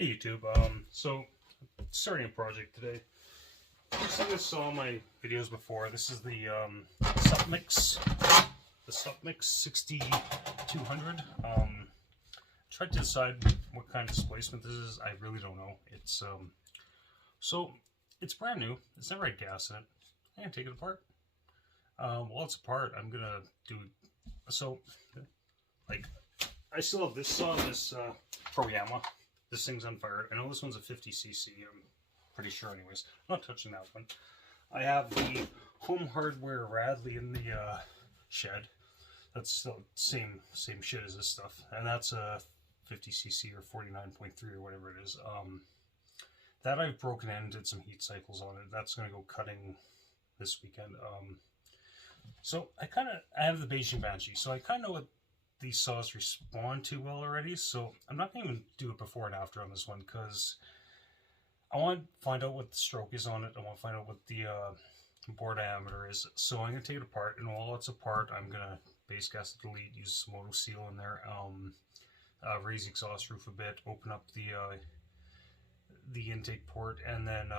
Hey YouTube, so starting a project today. You guys saw my videos before. This is the supmix, 6200. Tried to decide what kind of displacement this is. I really don't know. It's so it's brand new. It's never had gas in it. I'm gonna take it apart. While it's apart, I'm gonna do so. Like, I still have this saw, this Pro-Yama. This thing's unfired. I know this one's a 50cc, I'm pretty sure anyways. I'm not touching that one. I have the Home Hardware Radley in the shed. That's still same shit as this stuff. And that's a 50cc or 49.3 or whatever it is. That I've broken in, did some heat cycles on it. That's going to go cutting this weekend. So I have the Beijing Banshee, so I kind of know what these saws respond to well already, so I'm not going to even do it before and after on this one, because I want to find out what the stroke is on it. I want to find out what the bore diameter is. So I'm going to take it apart, and while it's apart, I'm going to base gas it, delete, use some auto seal in there, raise the exhaust roof a bit, open up the intake port, and then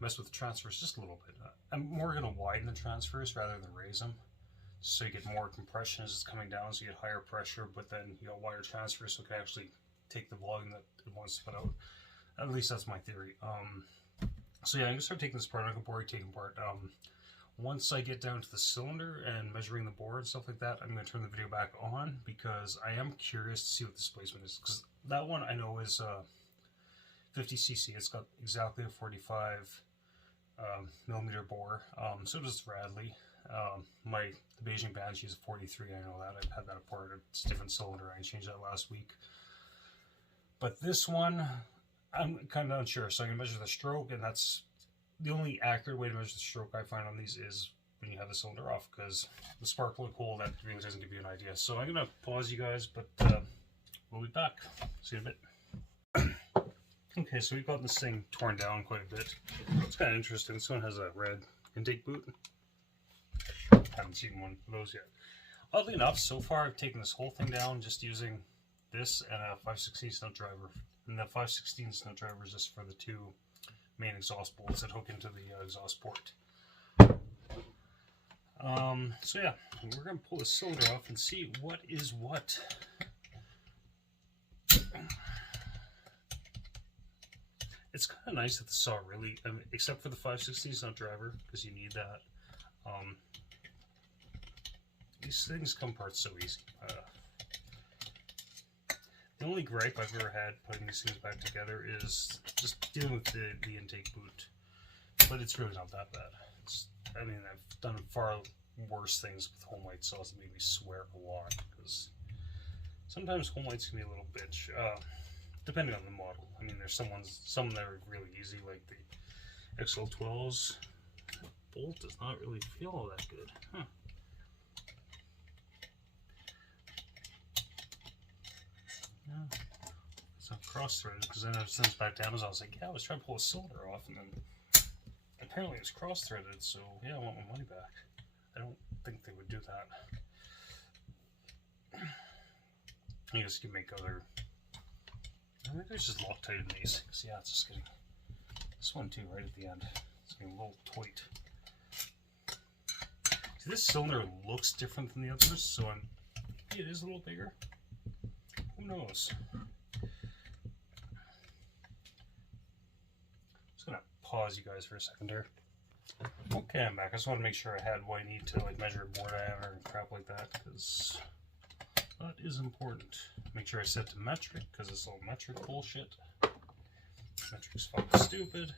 mess with the transfers just a little bit. I'm more going to widen the transfers rather than raise them, so you get more compression as it's coming down, so you get higher pressure, but then you got wider transfers, so it can actually take the volume that it wants to put out. At least that's my theory. So yeah, I'm gonna start taking this apart. I'm gonna take it apart. Once I get down to the cylinder and measuring the bore and stuff like that, I'm gonna turn the video back on, because I am curious to see what the displacement is. Because that one I know is 50cc. It's got exactly a 45 millimeter bore. So does Radley. The Beijing Banshee is a 43, I know that. I've had that apart. It's a different cylinder. I changed that last week. But this one, I'm kind of unsure. So I'm going to measure the stroke, and that's the only accurate way to measure the stroke I find on these is when you have the cylinder off, because the spark plug hole, that really doesn't give you an idea. So I'm going to pause you guys, but we'll be back. See you in a bit. Okay, so we've gotten this thing torn down quite a bit. It's kind of interesting. This one has a red intake boot. Haven't seen one of those yet. Oddly enough, so far I've taken this whole thing down just using this and a 5/16 nut driver. And the 5/16 nut driver is just for the two main exhaust bolts that hook into the exhaust port. So yeah, we're going to pull the cylinder off and see what is what. It's kind of nice that the saw really, except for the 5/16 nut driver, because you need that. These things come apart so easy. The only gripe I've ever had putting these things back together is just dealing with the intake boot. But it's really not that bad. I mean, I've done far worse things with home light saws that make me swear a lot, because sometimes home lights can be a little bitch, depending on the model. I mean, there's some that are really easy, like the XL12's bolt does not really feel all that good. Huh. Yeah. It's not cross-threaded, because then I sent this back to Amazon. I was like, yeah, I was trying to pull a cylinder off, and then apparently it's cross-threaded, so yeah, I want my money back. I don't think they would do that. I guess you can make other... I think there's just Loctite in these, because yeah, it's just getting... This one too, right at the end. It's getting a little tight. See, this cylinder looks different than the others, so maybe it is a little bigger. Who knows? Just gonna pause you guys for a second here. Okay, I'm back. I just want to make sure I had what I need to measure bore diameter and crap like that, because that is important. Make sure I set to metric, because it's all metric bullshit. Metric's fucking stupid.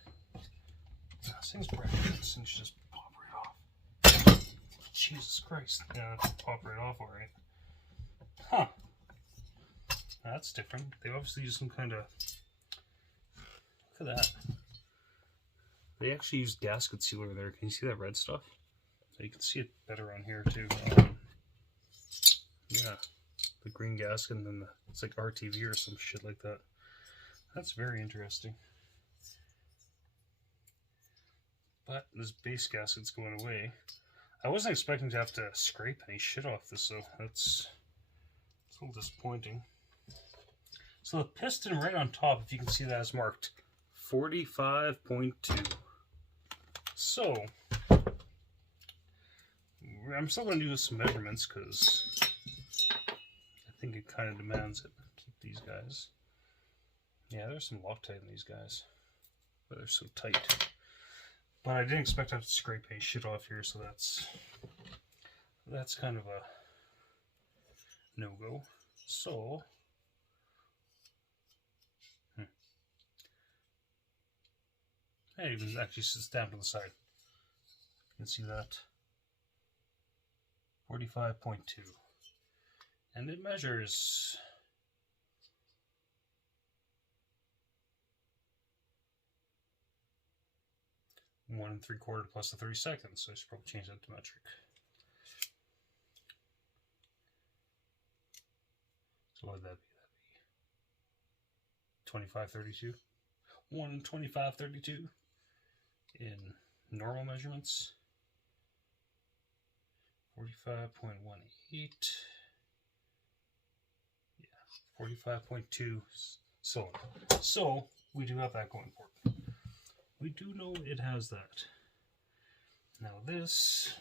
This thing's brand new. This thing should just pop right off. Jesus Christ. Yeah, it'll pop right off alright. Huh. That's different. They obviously use some kind of... Look at that. They actually use gasket sealer there. Can you see that red stuff? So you can see it better on here too. Yeah. The green gasket, and then it's like RTV or some shit like that. That's very interesting. But this base gasket's going away. I wasn't expecting to have to scrape any shit off this, so that's a little disappointing. So the piston right on top, if you can see that, is marked 45.2. So I'm still going to do some measurements because I think it kind of demands it. Keep these guys. Yeah, there's some Loctite in these guys, but they're so tight. But I didn't expect to have to scrape any shit off here, so that's kind of a no-go. So hey, even actually stamped on the side. You can see that 45.2, and it measures 1 3/4 plus the 30 seconds, so I should probably change that to metric. So what would that be? That'd be 2532. 1:25:32 in normal measurements. 45.18. Yeah, 45.2. So we do have that going for it. We do know it has that. Now this,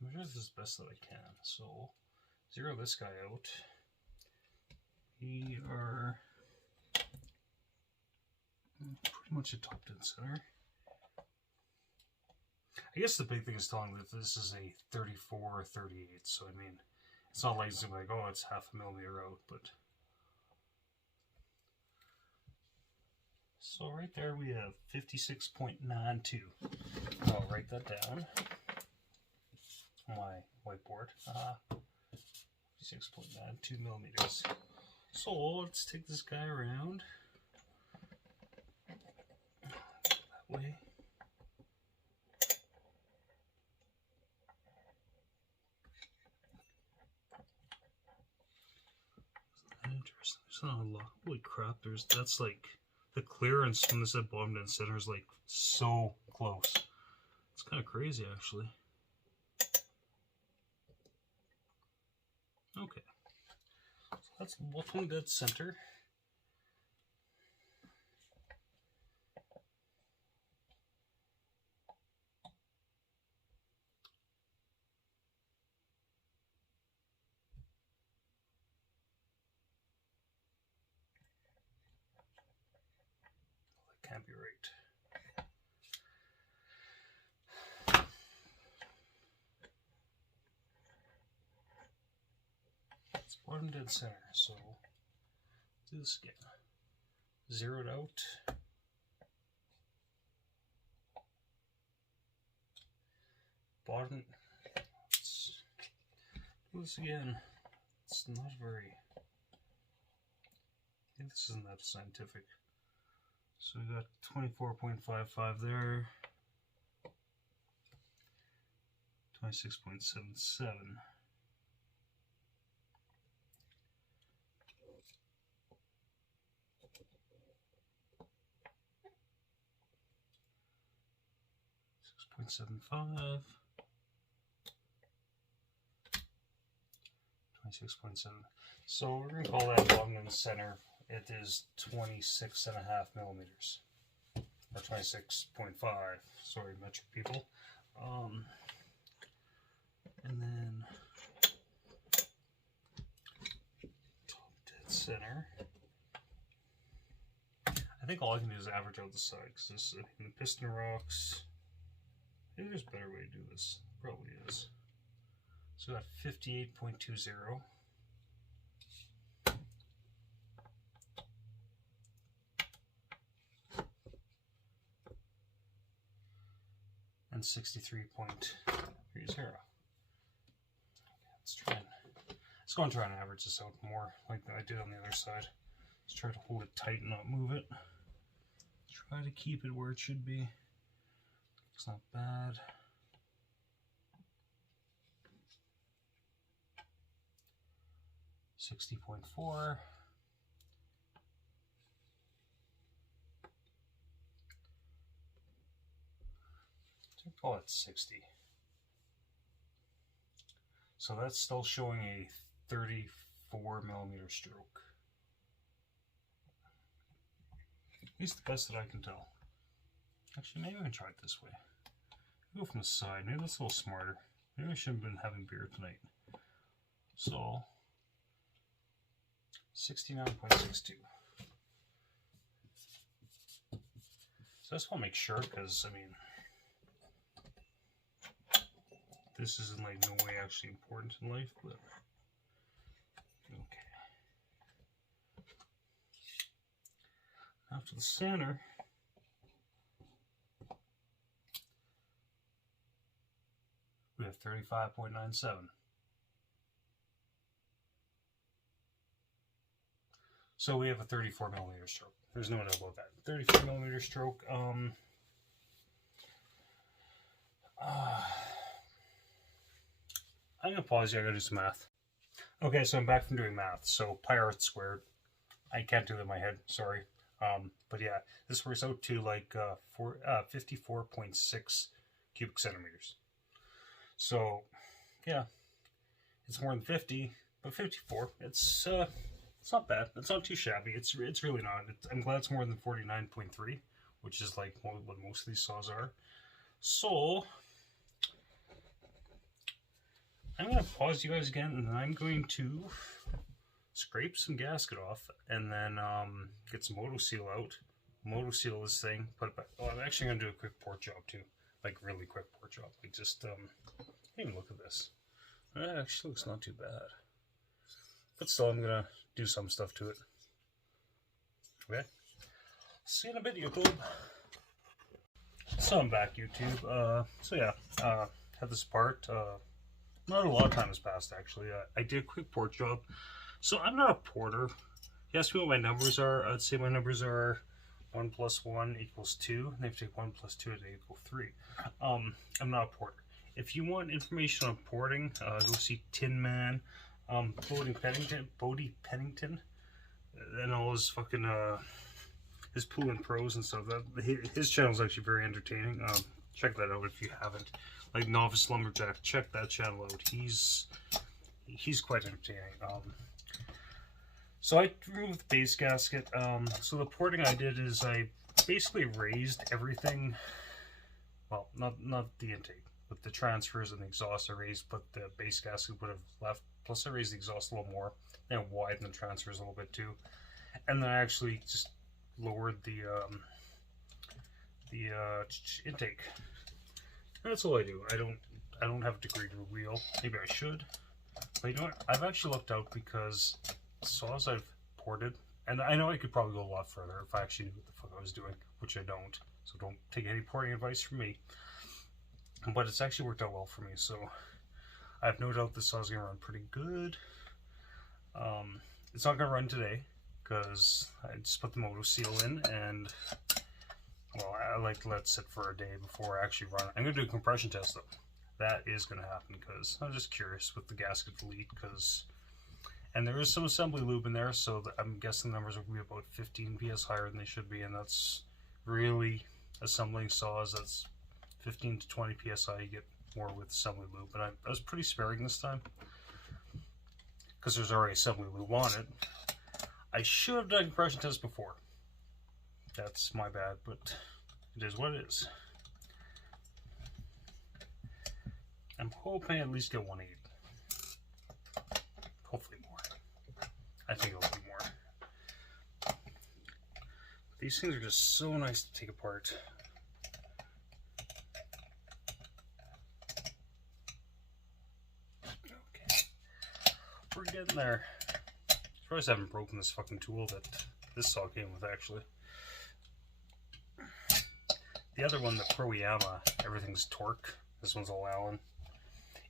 measure this as best that I can. So zero this guy out. We are pretty much a top dead center. I guess the big thing is telling that this is a 34 or 38. So I mean, it's not like it's like, oh, it's half a millimeter out, but so right there we have 56.92. I'll write that down on my whiteboard. 56.92 millimeters. So let's take this guy around that way. Interesting. There's not a lot. Holy crap! That's like the clearance from this at bottom dead center is like so close. It's kind of crazy, actually. Okay, so that's bottom dead center. That can't be right. It's bottom dead center, so let's do this again. Zeroed out. Bottom. Let's do this again. It's not very. I think this isn't that scientific. So we got 24.55 there. 26.77. .75, 26.7. So we're going to call that bottom and center. It is 26.5 millimeters, or 26.5. Sorry, metric people. And then top dead center. I think all I can do is average out the side because this, I mean, the piston rocks. Maybe there's a better way to do this. Probably is. So we got 58.20. And 63.30. Okay, let's go and try and average this out more like I did on the other side. Let's try to hold it tight and not move it. Try to keep it where it should be. It's not bad. $60.4. Call it 60. So that's still showing a 34 34mm stroke. At least the best that I can tell. Actually, maybe I can try it this way. Go from the side. Maybe that's a little smarter. Maybe I shouldn't have been having beer tonight. So, 69.62. So I just want to make sure, because, I mean, this is in like no way actually important in life, but okay. After the center, we have 35.97. So we have a 34mm stroke. There's no doubt about that. 34mm stroke. I'm gonna pause here. I gotta do some math. Okay, so I'm back from doing math. So pi r squared. I can't do that in my head. Sorry. But yeah, this works out to like 54.6 cubic centimeters. So yeah, it's more than 50, but 54. It's not bad. It's not too shabby. It's really not. I'm glad it's more than 49.3, which is like what most of these saws are. So I'm gonna pause you guys again, and then I'm going to scrape some gasket off, and then get some moto seal out. Moto seal this thing. Put it back. Oh, I'm actually gonna do a quick port job too, like really quick port job. Like just even look at this. It actually looks not too bad. But still, I'm gonna do some stuff to it. Okay. See you in a bit, YouTube. So I'm back, YouTube. So yeah, had this part. Not a lot of time has passed actually. I did a quick port job. So I'm not a porter. You asked me what my numbers are. I'd say my numbers are 1 + 1 = 2. And if you take 1 + 2, it'd equal 3. I'm not a porter. If you want information on porting, go see Tin Man, Bodie Pennington, and all his fucking his pool and pros and stuff. His channel is actually very entertaining. Check that out if you haven't. Like Novice Lumberjack, check that channel out. He's quite entertaining. So I removed the base gasket. So the porting I did is I basically raised everything. Well, not the intake, but the transfers and the exhaust I raised, but the base gasket would have left. Plus I raised the exhaust a little more, and widened the transfers a little bit too. And then I actually just lowered the intake. And that's all I do. I don't have a degree to a wheel. Maybe I should. But you know what? I've actually looked out, because saws I've ported, and I know I could probably go a lot further if I actually knew what the fuck I was doing, which I don't. So don't take any porting advice from me. But it's actually worked out well for me, so I have no doubt this saw is going to run pretty good. It's not going to run today, because I just put the moto seal in, and well, I like to let it sit for a day before I actually run it. I'm going to do a compression test though. That is going to happen, because I'm just curious with the gasket lead, and there is some assembly lube in there, so I'm guessing the numbers will be about 15 PS higher than they should be, and that's really assembling saws. That's 15 to 20 PSI, you get more with assembly lube, but I was pretty sparing this time, because there's already assembly lube on it. I should have done compression tests before. That's my bad, but it is what it is. I'm hoping I at least get 180. Hopefully more. I think it'll be more. These things are just so nice to take apart. Okay. We're getting there. Surprised I haven't broken this fucking tool that this saw came with, actually. The other one, the Pro Yama, everything's torque. This one's all Allen.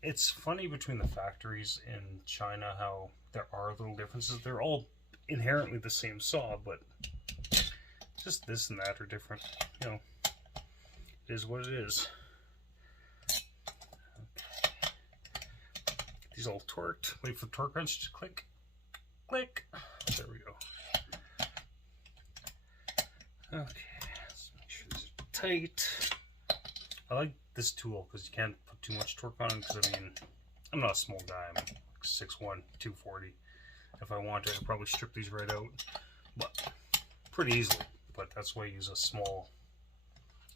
It's funny between the factories in China how there are little differences. They're all inherently the same saw, but just this and that are different. You know, it is what it is. Okay. These all torqued. Wait for the torque wrench to click. Click. There we go. Okay. Let's make sure these are tight. I like this tool because you can't too much torque on it, because I mean, I'm not a small guy. I'm like 6'1", 240. If I want to, I'd probably strip these right out, but pretty easily. But that's why I use a small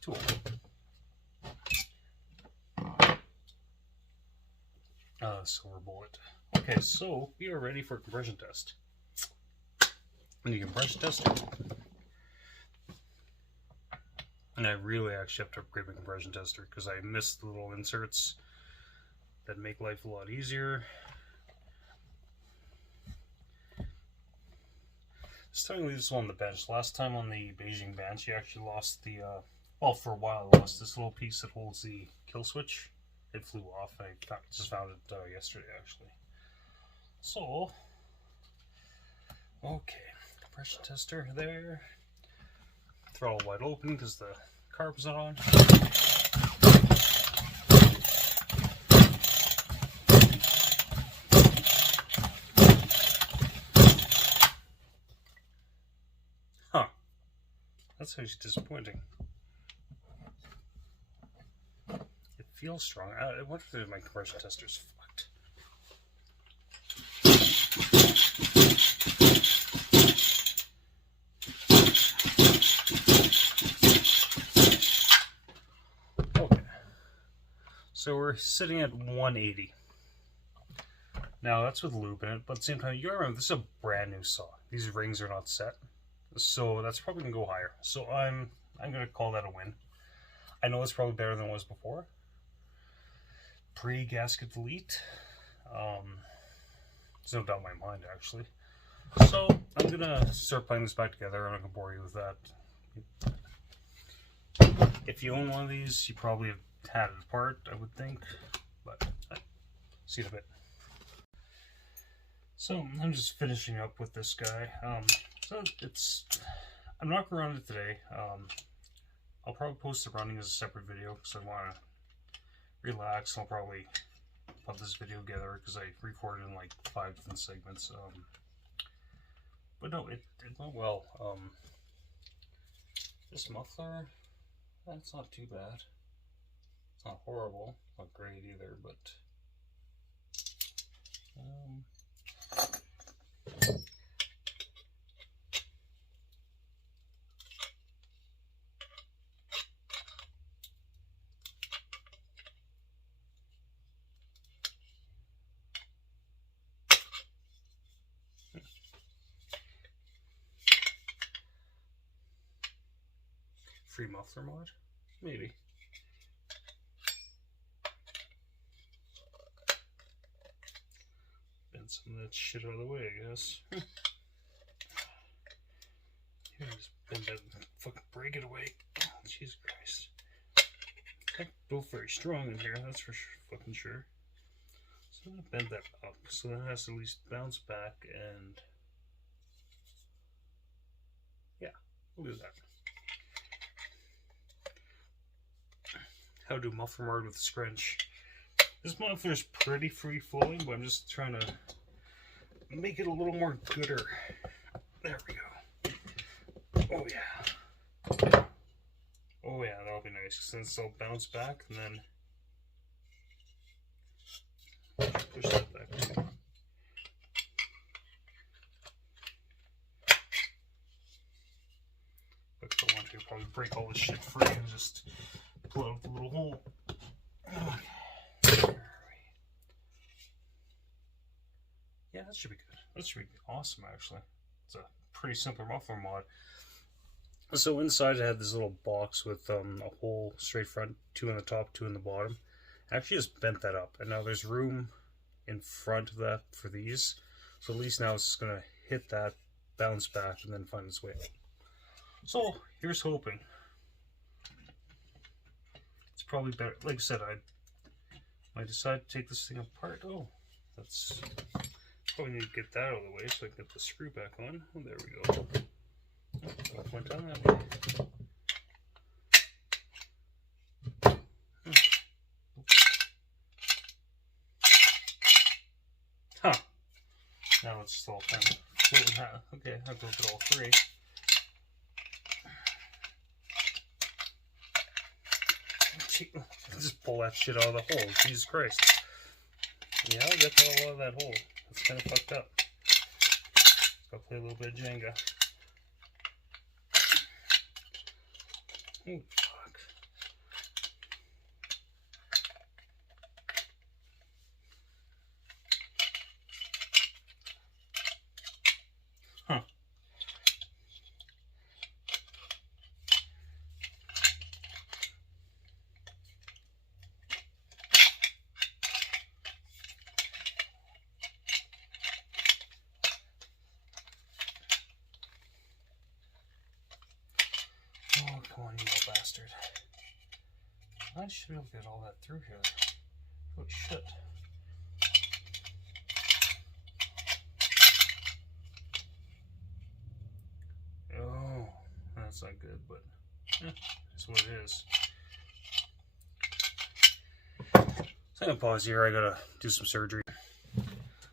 tool. Silver bullet. Okay, so we are ready for a compression test. I need a compression tester. And I really actually have to upgrade my compression tester because I missed the little inserts that make life a lot easier. Just time to leave this one on the bench. Last time on the Beijing bench, you actually lost the, well, for a while, I lost this little piece that holds the kill switch. It flew off. I just found it yesterday, actually. So, okay, compression tester there. Throttle wide open because the carb's not on. Huh. That's actually disappointing. It feels strong. I wonder if my compression tester's fucked. Okay. So we're sitting at 180. Now that's with lube in it, but at the same time, you gotta remember this is a brand new saw. These rings are not set. So that's probably gonna go higher. So I'm gonna call that a win. I know it's probably better than it was before. Pre-gasket delete. There's no doubt in my mind, actually. So I'm gonna start putting this back together. I'm not gonna bore you with that. If you own one of these, you probably have had it apart, I would think. But see it a bit. So I'm just finishing up with this guy. So I'm not gonna run it today. I'll probably post the running as a separate video because I want to relax. I'll probably put this video together because I recorded in like 5 different segments. But no, it went well. This muffler, that's not too bad. It's not horrible, not great either, but free muffler mod? Maybe. Bend some of that shit out of the way, I guess. Yeah, just bend that fucking break it away. Oh, Jesus Christ. It's both very strong in here, that's for fucking sure. So I'm gonna bend that up so that it has to at least bounce back and yeah, we'll do that. How to do muffler mod with scrunch. This muffler is pretty free flowing, but I'm just trying to make it a little more gooder. There we go. Oh yeah. Oh yeah, that'll be nice since it'll bounce back and then push that back. But if I want to, probably break all this shit free and just pull out the little hole. Okay. Yeah, that should be good. That should be awesome, actually. It's a pretty simple muffler mod. So inside it had this little box with a hole straight front, 2 on the top, 2 on the bottom. I actually just bent that up, and now there's room in front of that for these. So at least now it's just going to hit that, bounce back, and then find its way out. So here's hoping. It's probably better. Like I said, I might decide to take this thing apart. Oh, that's probably need to get that out of the way so I can get the screw back on. Oh, there we go. Oh, went down that way. Huh. Now it's still kind of floating. Okay, I broke it all free. Just pull that shit out of the hole. Jesus Christ. Yeah, I'll get all out of that hole. That's kind of fucked up. Gotta play a little bit of Jenga. Oh, fuck. Huh. Oh, come on, you little bastard. I should be able to get all that through here. Oh, shit. Oh, that's not good, but that's what it is. So I'm gonna pause here. I gotta do some surgery.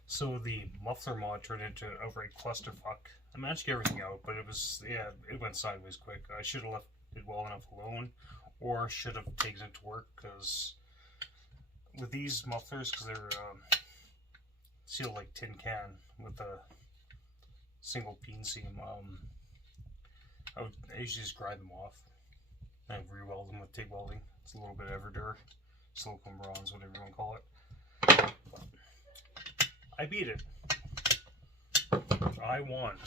So the muffler mod turned into an outright clusterfuck. I managed to get everything out, but it was, yeah, it went sideways quick. I should have left it well enough alone, or should have taken it to work, because with these mufflers, because they're sealed like tin can with a single peen seam, I usually just grind them off and re-weld them with TIG welding. It's a little bit of Everdur, silicone bronze, whatever you want to call it. But I beat it. I won,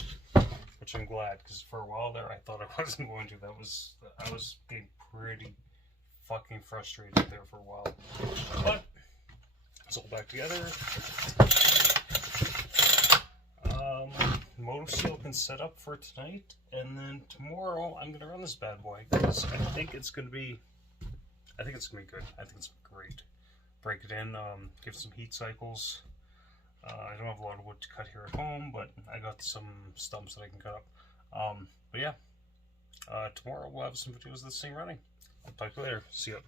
which I'm glad, because for a while there I thought I wasn't going to. I was getting pretty fucking frustrated there for a while. But it's all back together. Motor seal can set up for tonight, and then tomorrow I'm gonna run this bad boy, because I think it's gonna be good. I think it's great. Break it in, give some heat cycles. I don't have a lot of wood to cut here at home, but I got some stumps that I can cut up. But yeah, tomorrow we'll have some videos of this thing running. I'll talk to you later. See ya.